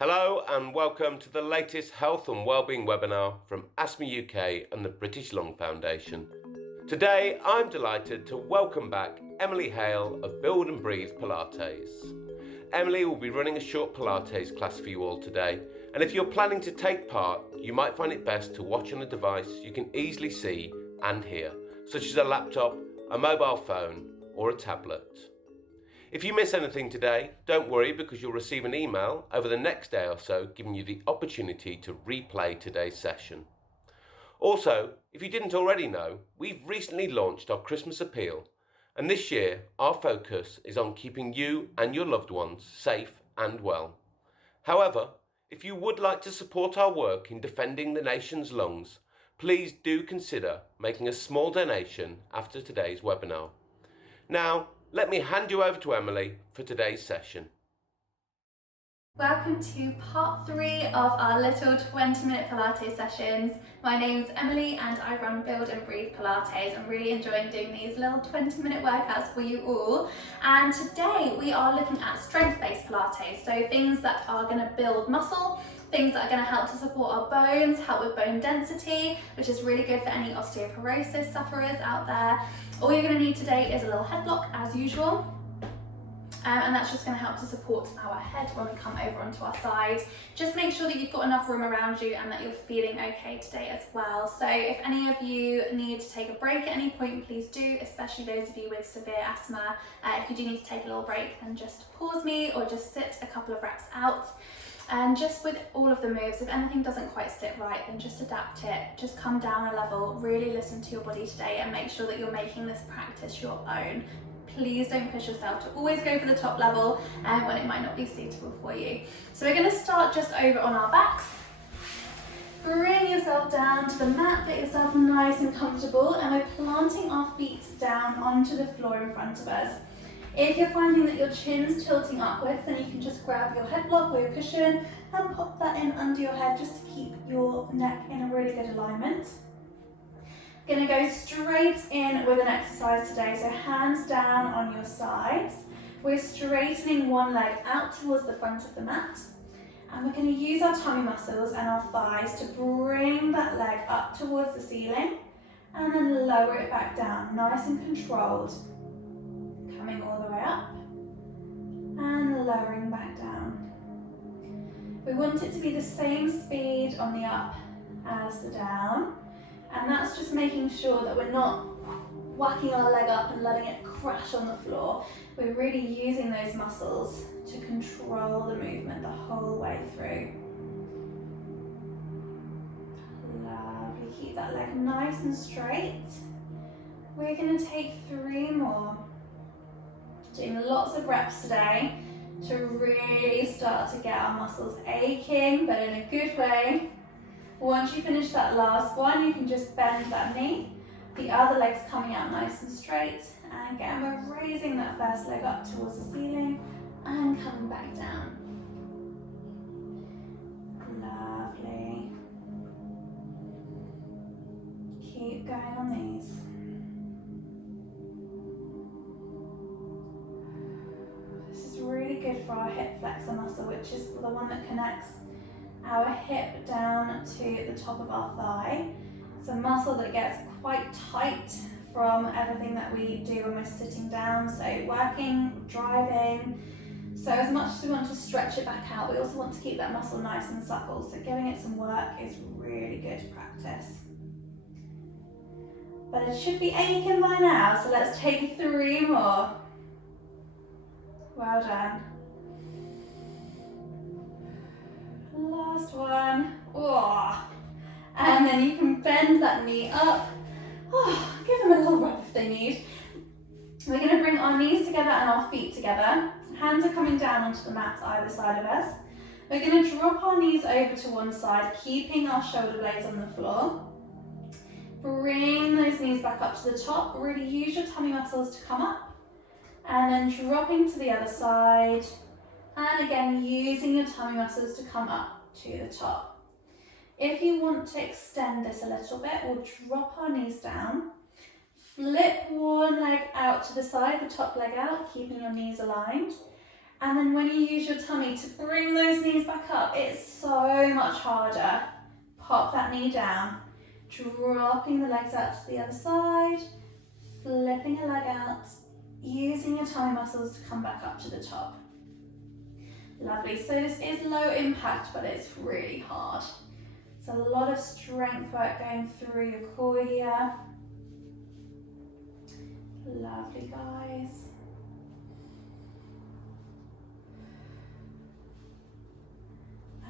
Hello and welcome to the latest health and wellbeing webinar from Asthma UK and the British Lung Foundation. Today I'm delighted to welcome back Emily Hale of Build and Breathe Pilates. Emily will be running a short Pilates class for you all today, and if you're planning to take part, you might find it best to watch on a device you can easily see and hear, such as a laptop, a mobile phone or a tablet. If you miss anything today, don't worry, because you'll receive an email over the next day or so giving you the opportunity to replay today's session. Also, if you didn't already know, we've recently launched our Christmas appeal, and this year our focus is on keeping you and your loved ones safe and well. However, if you would like to support our work in defending the nation's lungs, please do consider making a small donation after today's webinar. Now, let me hand you over to Emily for today's session. Welcome to part 3 of our little 20-minute Pilates sessions. My name's Emily and I run Build and Breathe Pilates. I'm really enjoying doing these little 20-minute workouts for you all. And today we are looking at strength-based Pilates, so things that are going to build muscle, things that are going to help to support our bones, help with bone density, which is really good for any osteoporosis sufferers out there. All you're going to need today is a little head block as usual. And that's just going to help to support our head when we come over onto our side. Just make sure that you've got enough room around you and that you're feeling okay today as well. So if any of you need to take a break at any point, please do, especially those of you with severe asthma. If you do need to take a little break, then just pause me or just sit a couple of reps out. And just with all of the moves, if anything doesn't quite sit right, then just adapt it. Just come down a level, really listen to your body today and make sure that you're making this practice your own. Please don't push yourself to always go for the top level when it might not be suitable for you. So we're going to start just over on our backs. Bring yourself down to the mat, get yourself nice and comfortable, and we're planting our feet down onto the floor in front of us. If you're finding that your chin's tilting upwards, then you can just grab your head block or your cushion and pop that in under your head just to keep your neck in a really good alignment. Going to go straight in with an exercise today, so hands down on your sides. We're straightening one leg out towards the front of the mat, and we're going to use our tummy muscles and our thighs to bring that leg up towards the ceiling and then lower it back down, nice and controlled. Coming all the way up and lowering back down. We want it to be the same speed on the up as the down. And that's just making sure that we're not whacking our leg up and letting it crash on the floor. We're really using those muscles to control the movement the whole way through. Lovely, keep that leg nice and straight. We're going to take 3 more. Doing lots of reps today to really start to get our muscles aching, but in a good way. Once you finish that last one, you can just bend that knee, the other leg's coming out nice and straight, and again we're raising that first leg up towards the ceiling and coming back down. Lovely. Keep going on these. This is really good for our hip flexor muscle, which is the one that connects our hip down to the top of our thigh. It's a muscle that gets quite tight from everything that we do when we're sitting down, so working, driving. So as much as we want to stretch it back out, we also want to keep that muscle nice and supple, so giving it some work is really good practice. But it should be aching by now, so let's take 3 more. Well done. Last one. Oh. And then you can bend that knee up. Oh, give them a little rub if they need. We're going to bring our knees together and our feet together. Hands are coming down onto the mat either side of us. We're going to drop our knees over to one side, keeping our shoulder blades on the floor. Bring those knees back up to the top. Really use your tummy muscles to come up. And then dropping to the other side. And again, using your tummy muscles to come up to the top. If you want to extend this a little bit, we'll drop our knees down. Flip one leg out to the side, the top leg out, keeping your knees aligned. And then when you use your tummy to bring those knees back up, it's so much harder. Pop that knee down, dropping the legs out to the other side, flipping a leg out, using your tummy muscles to come back up to the top. Lovely. So this is low impact, but it's really hard. It's a lot of strength work going through your core here. Lovely, guys.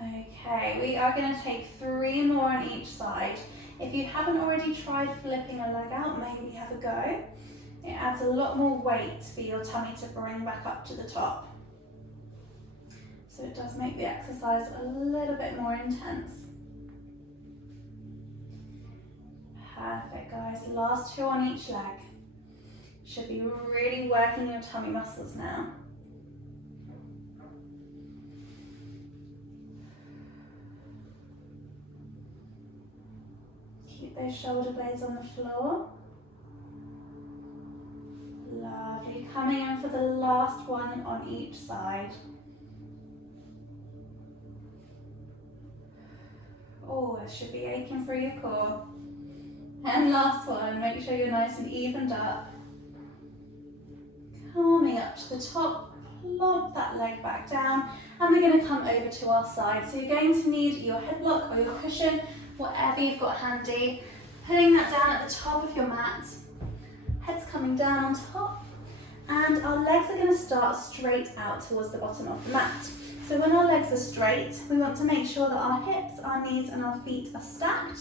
Okay, we are going to take 3 more on each side. If you haven't already tried flipping a leg out, maybe have a go. It adds a lot more weight for your tummy to bring back up to the top. So it does make the exercise a little bit more intense. Perfect, guys. Last 2 on each leg. Should be really working your tummy muscles now. Keep those shoulder blades on the floor. Lovely. Coming in for the last one on each side. Oh, it should be aching through your core. And last one, make sure you're nice and evened up. Coming up to the top, plop that leg back down, and we're going to come over to our side. So you're going to need your head block or your cushion, whatever you've got handy. Putting that down at the top of your mat. Head's coming down on top, and our legs are going to start straight out towards the bottom of the mat. So when our legs are straight, we want to make sure that our hips, our knees and our feet are stacked.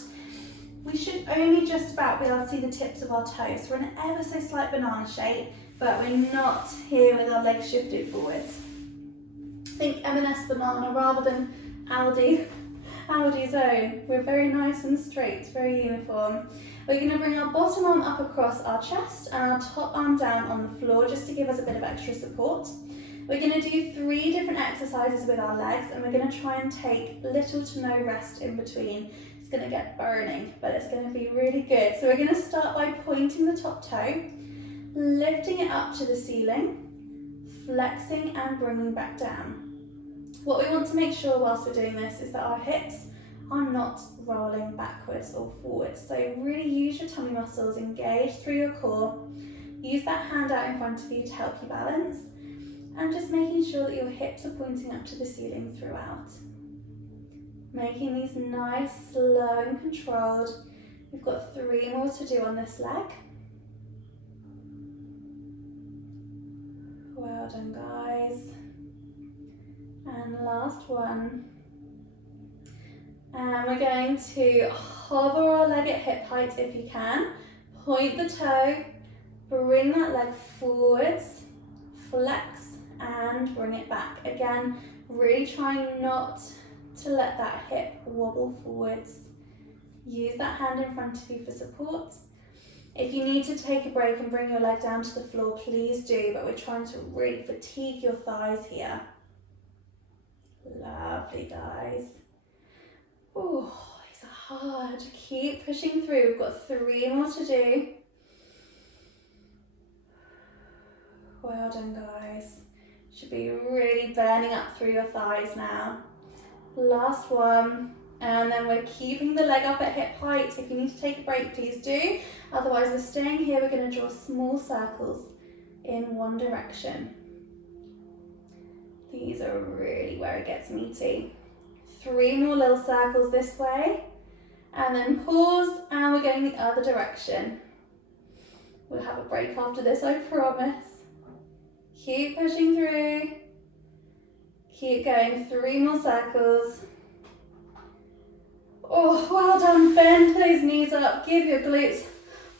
We should only just about be able to see the tips of our toes. We're in an ever so slight banana shape, but we're not here with our legs shifted forwards. Think M&S banana rather than Aldi's own. We're very nice and straight, very uniform. We're going to bring our bottom arm up across our chest and our top arm down on the floor just to give us a bit of extra support. We're going to do 3 different exercises with our legs, and we're going to try and take little to no rest in between. It's going to get burning, but it's going to be really good. So we're going to start by pointing the top toe, lifting it up to the ceiling, flexing and bringing back down. What we want to make sure whilst we're doing this is that our hips are not rolling backwards or forwards. So really use your tummy muscles, engage through your core, use that hand out in front of you to help you balance, and just making sure that your hips are pointing up to the ceiling throughout. Making these nice, slow and controlled. We've got 3 more to do on this leg. Well done, guys. And last one. And we're going to hover our leg at hip height if you can. Point the toe, bring that leg forwards, flex and bring it back. Again, really trying not to let that hip wobble forwards. Use that hand in front of you for support. If you need to take a break and bring your leg down to the floor, please do, but we're trying to really fatigue your thighs here. Lovely, guys. Oh, these are hard. Keep pushing through. We've got 3 more to do. Well done, guys. Should be really burning up through your thighs now. Last one. And then we're keeping the leg up at hip height. If you need to take a break, please do. Otherwise, we're staying here. We're going to draw small circles in one direction. These are really where it gets meaty. 3 more little circles this way. And then pause, and we're going the other direction. We'll have a break after this, I promise. Keep pushing through. Keep going, 3 more circles. Oh, well done. Bend those knees up, give your glutes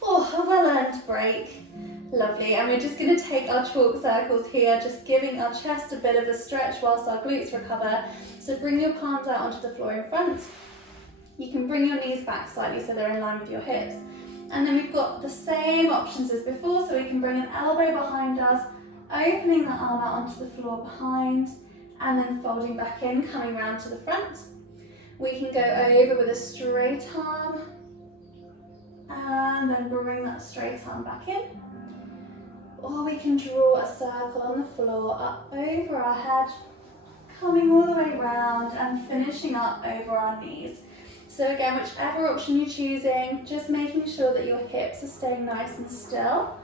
a well-earned break. Lovely, and we're just going to take our chalk circles here, just giving our chest a bit of a stretch whilst our glutes recover. So bring your palms out onto the floor in front. You can bring your knees back slightly so they're in line with your hips. And then we've got the same options as before, so we can bring an elbow behind us, opening the arm out onto the floor behind, and then folding back in, coming round to the front. We can go over with a straight arm, and then bring that straight arm back in. Or we can draw a circle on the floor up over our head, coming all the way round and finishing up over our knees. So again, whichever option you're choosing, just making sure that your hips are staying nice and still,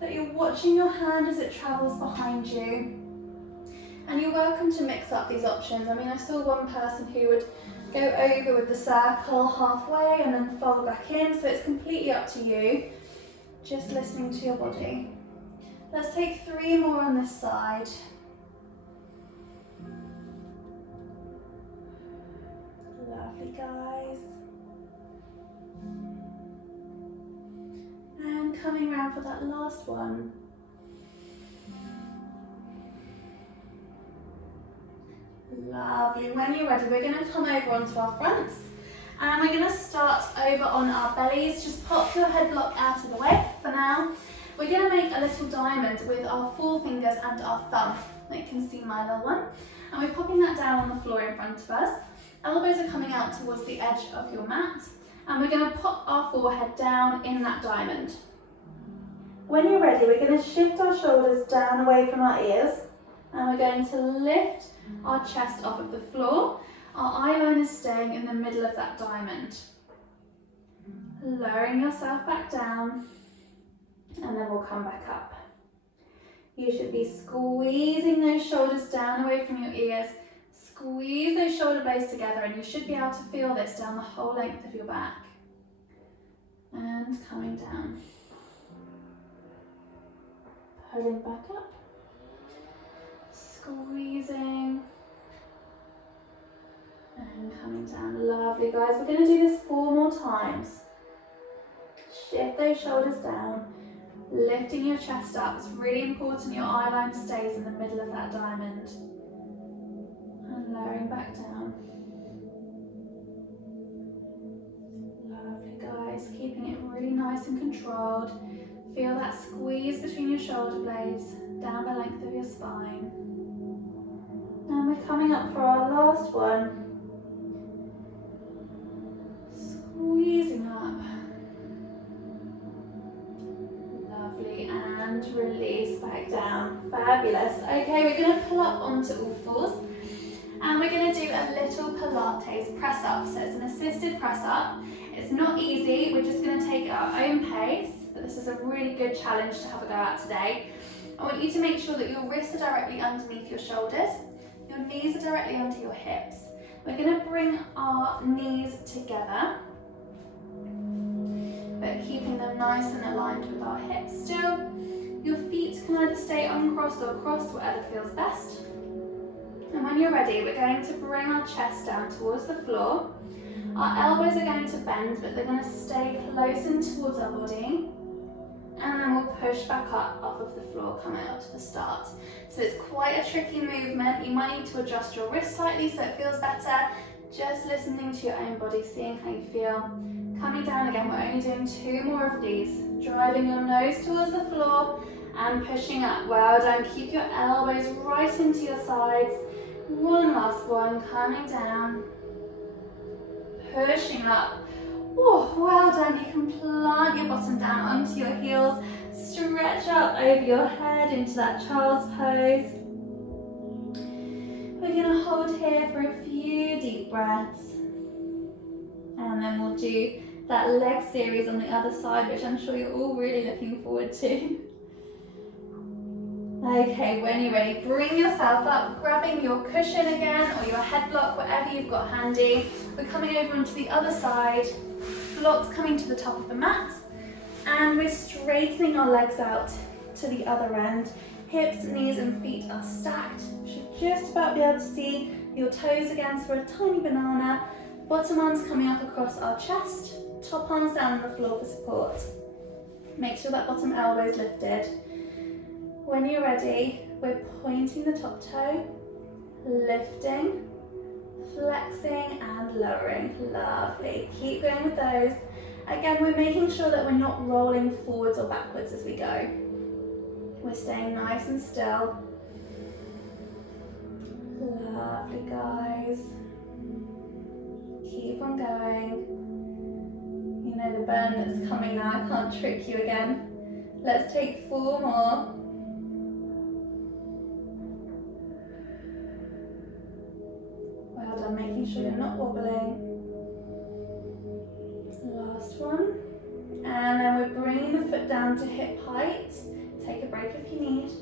that you're watching your hand as it travels behind you. And you're welcome to mix up these options. I mean, I saw one person who would go over with the circle halfway and then fold back in, so it's completely up to you. Just listening to your body. Let's take 3 more on this side. Lovely, guys. And coming around for that last one. Lovely. When you're ready, we're going to come over onto our fronts. And we're going to start over on our bellies. Just pop your head block out of the way for now. We're going to make a little diamond with our forefingers and our thumb. You can see my little one. And we're popping that down on the floor in front of us. Elbows are coming out towards the edge of your mat. And we're going to pop our forehead down in that diamond. When you're ready, we're going to shift our shoulders down away from our ears. And we're going to lift our chest off of the floor. Our eye line is staying in the middle of that diamond. Lowering yourself back down, and then we'll come back up. You should be squeezing those shoulders down away from your ears. Squeeze those shoulder blades together, and you should be able to feel this down the whole length of your back. And coming down. Pulling back up. Squeezing. And coming down. Lovely, guys. We're going to do this 4 more times. Shift those shoulders down, lifting your chest up. It's really important your eye line stays in the middle of that diamond. And lowering back down. Lovely, guys. Keeping it really nice and controlled. Feel that squeeze between your shoulder blades down the length of your spine. And we're coming up for our last one. Squeezing up. Lovely, and release back down. Fabulous. Okay, we're going to pull up onto all fours. And we're going to do a little Pilates press up. So it's an assisted press up. It's not easy. We're just going to take our own pace. But this is a really good challenge to have a go at today. I want you to make sure that your wrists are directly underneath your shoulders. Your knees are directly under your hips. We're going to bring our knees together, but keeping them nice and aligned with our hips still. Your feet can either stay uncrossed or crossed, whatever feels best. And when you're ready, we're going to bring our chest down towards the floor. Our elbows are going to bend, but they're going to stay close in towards our body. And then we'll push back up off of the floor, coming up to the start. So it's quite a tricky movement. You might need to adjust your wrist slightly so it feels better. Just listening to your own body, seeing how you feel. Coming down again, we're only doing 2 more of these. Driving your nose towards the floor and pushing up. Well done. Keep your elbows right into your sides. One last one, coming down. Pushing up. Oh, well done. You can plant your bottom down onto your heels. Stretch out over your head into that child's pose. We're going to hold here for a few deep breaths. And then we'll do that leg series on the other side, which I'm sure you're all really looking forward to. Okay, when you're ready, bring yourself up, grabbing your cushion again or your head block, whatever you've got handy. We're coming over onto the other side. Blocks coming to the top of the mat, and we're straightening our legs out to the other end. Hips, knees and feet are stacked. You should just about be able to see your toes again, so we're a tiny banana. Bottom arms coming up across our chest, top arms down on the floor for support. Make sure that bottom elbow is lifted. When you're ready, we're pointing the top toe, lifting, flexing and lowering. Lovely. Keep going with those. Again, we're making sure that we're not rolling forwards or backwards as we go. We're staying nice and still. Lovely, guys. Keep on going. You know the burn that's coming now. I can't trick you again. Let's take 4 more. Well done, making sure you're not wobbling. Last one. And then we're bringing the foot down to hip height. Take a break if you need.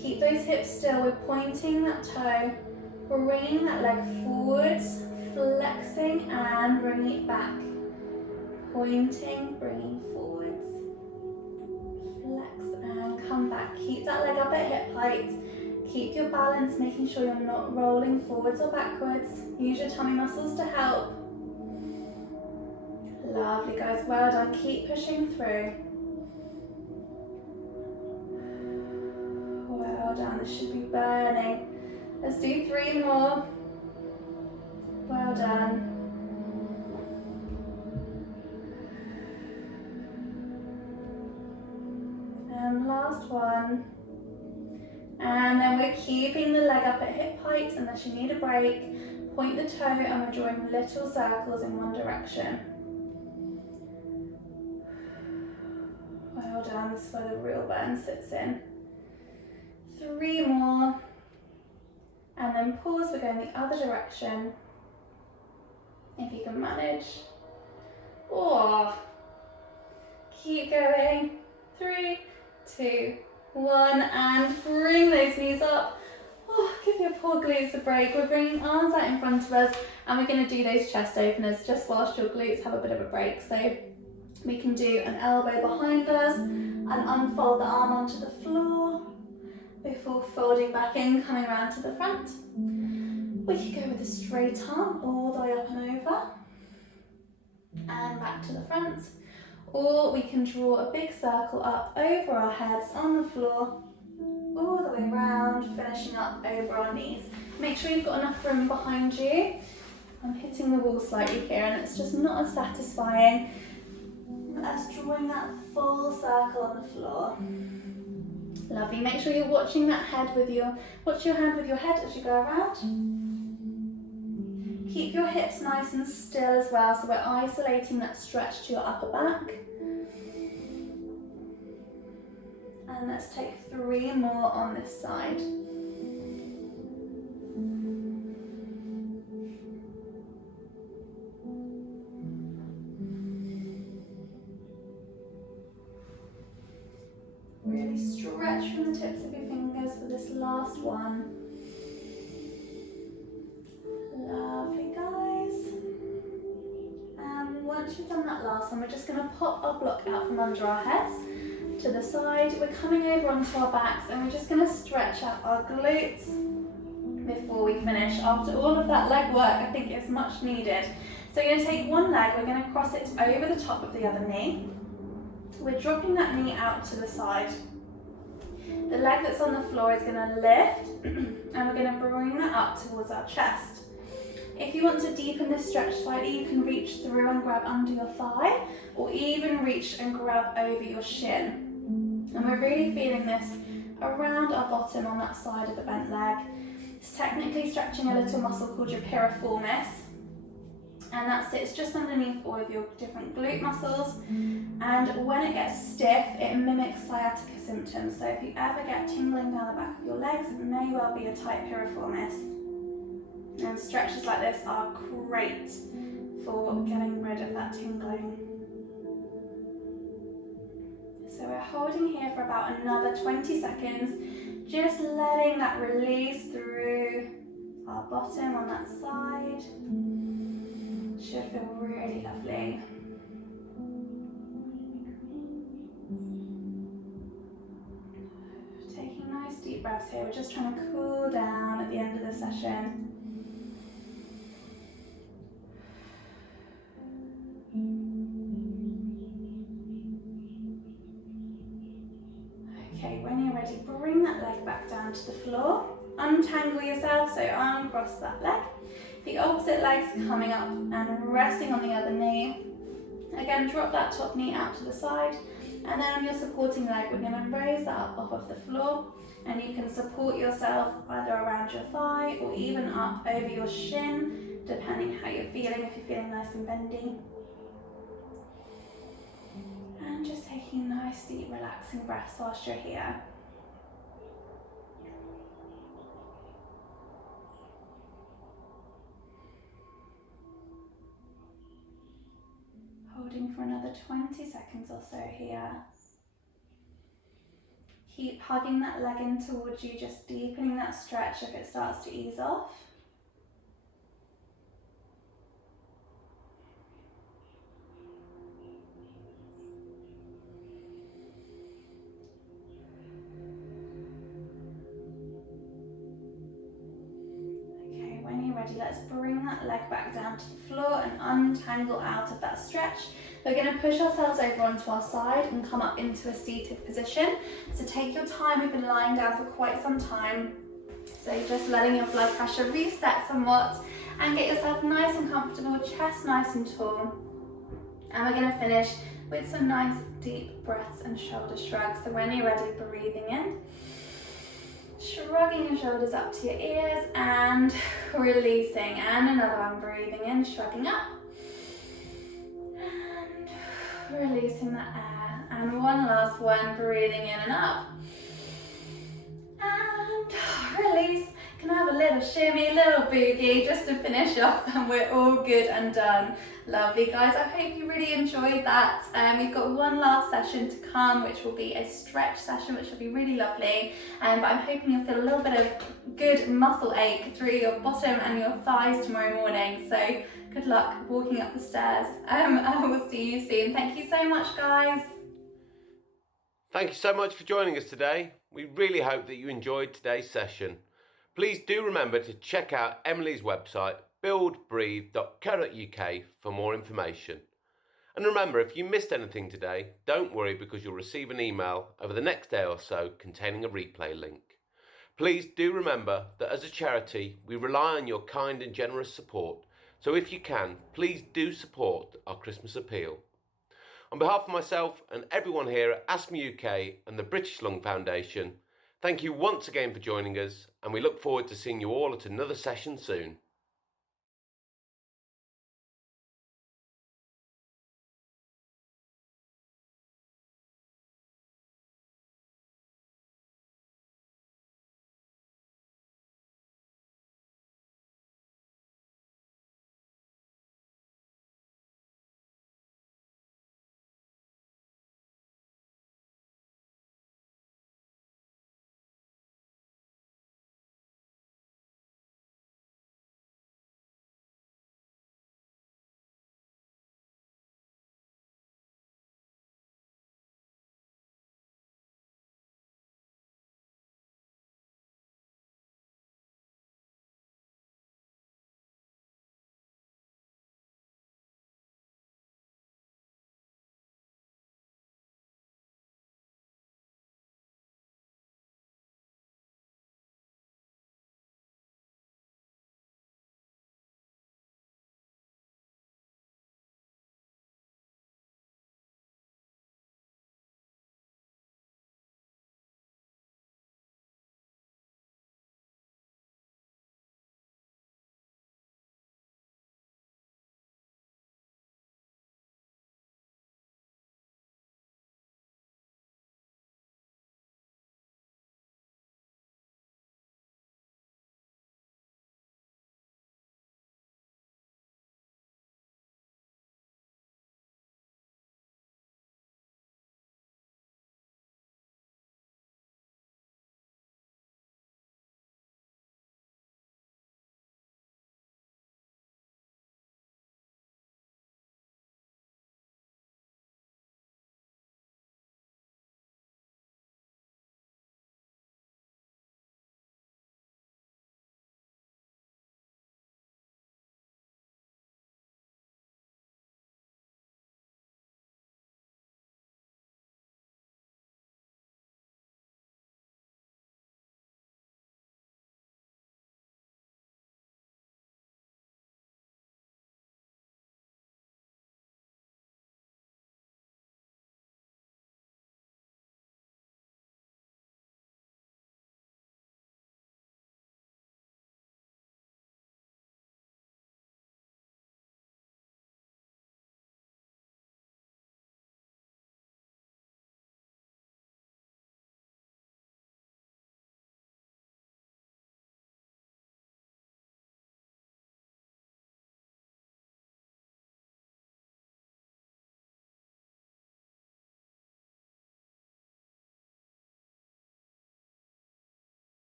Keep those hips still. We're pointing that toe, bringing that leg forwards, flexing and bringing it back. Pointing, bringing forwards, flex and come back. Keep that leg up at hip height. Keep your balance, making sure you're not rolling forwards or backwards. Use your tummy muscles to help. Lovely guys, well done. Keep pushing through. Well done, this should be burning. Let's do 3 more. Well done. And last one. And then we're keeping the leg up at hip height unless you need a break. Point the toe and we're drawing little circles in one direction. Well done, this is where the real burn sits in. 3 more. And then pause, we're going the other direction. If you can manage. Oh, keep going. 3, 2, 1, and bring those knees up. Oh, give your poor glutes a break. We're bringing arms out in front of us and we're going to do those chest openers just whilst your glutes have a bit of a break. So we can do an elbow behind us and unfold the arm onto the floor before folding back in, coming around to the front. We could go with a straight arm all the way up and over and back to the front. Or we can draw a big circle up over our heads on the floor, all the way around, finishing up over our knees. Make sure you've got enough room behind you. I'm hitting the wall slightly here and it's just not as satisfying as drawing that full circle on the floor. Lovely, make sure you're watching that head with watch your hand with your head as you go around. Keep your hips nice and still as well, so we're isolating that stretch to your upper back. And let's take 3 more on this side. Really stretch from the tips of your fingers for this last one. Lovely guys. And once you've done that last one, we're just going to pop our block out from under our heads to the side. We're coming over onto our backs and we're just going to stretch out our glutes before we finish. After all of that leg work, I think it's much needed. So you're going to take one leg, we're going to cross it over the top of the other knee. We're dropping that knee out to the side. The leg that's on the floor is going to lift and we're going to bring that up towards our chest. If you want to deepen this stretch slightly, you can reach through and grab under your thigh or even reach and grab over your shin. And we're really feeling this around our bottom on that side of the bent leg. It's technically stretching a little muscle called your piriformis. And that sits just underneath all of your different glute muscles. And when it gets stiff, it mimics sciatica symptoms. So if you ever get tingling down the back of your legs, it may well be a tight piriformis. And stretches like this are great for getting rid of that tingling. So we're holding here for about another 20 seconds, just letting that release through our bottom on that side. Should feel really lovely. Taking nice deep breaths here. We're just trying to cool down at the end of the session. Okay, when you're ready, bring that leg back down to the floor. Untangle yourself, so uncross that leg. The opposite leg's coming up and resting on the other knee. Again, drop that top knee out to the side. And then on your supporting leg, we're going to raise that up off of the floor. And you can support yourself either around your thigh or even up over your shin, depending how you're feeling, if you're feeling nice and bendy. And And just taking nice, deep, relaxing breaths whilst you're here. Holding for another 20 seconds or so here. Keep hugging that leg in towards you, just deepening that stretch if it starts to ease off. Okay, when you're ready, let's bring that leg back down to the floor and untangle out of that stretch. We're going to push ourselves over onto our side and come up into a seated position. So take your time, we've been lying down for quite some time. So you're just letting your blood pressure reset somewhat and get yourself nice and comfortable, chest nice and tall. And we're going to finish with some nice deep breaths and shoulder shrugs. So when you're ready, breathing in, shrugging your shoulders up to your ears and releasing. And another one, breathing in, shrugging up. Releasing that air, and one last one, breathing in and up, and release. Can have a little shimmy, a little boogie just to finish off, and we're all good and done. Lovely guys, I hope you really enjoyed that. We've got one last session to come, which will be a stretch session, which will be really lovely, but I'm hoping you'll feel a little bit of good muscle ache through your bottom and your thighs tomorrow morning. So good luck walking up the stairs. I will see you soon. Thank you so much, guys. Thank you so much for joining us today. We really hope that you enjoyed today's session. Please do remember to check out Emily's website, buildbreathe.co.uk, for more information. And remember, if you missed anything today, don't worry, because you'll receive an email over the next day or so containing a replay link. Please do remember that as a charity, we rely on your kind and generous support. So if you can, please do support our Christmas appeal. On behalf of myself and everyone here at Ask Me UK and the British Lung Foundation, thank you once again for joining us, and we look forward to seeing you all at another session soon.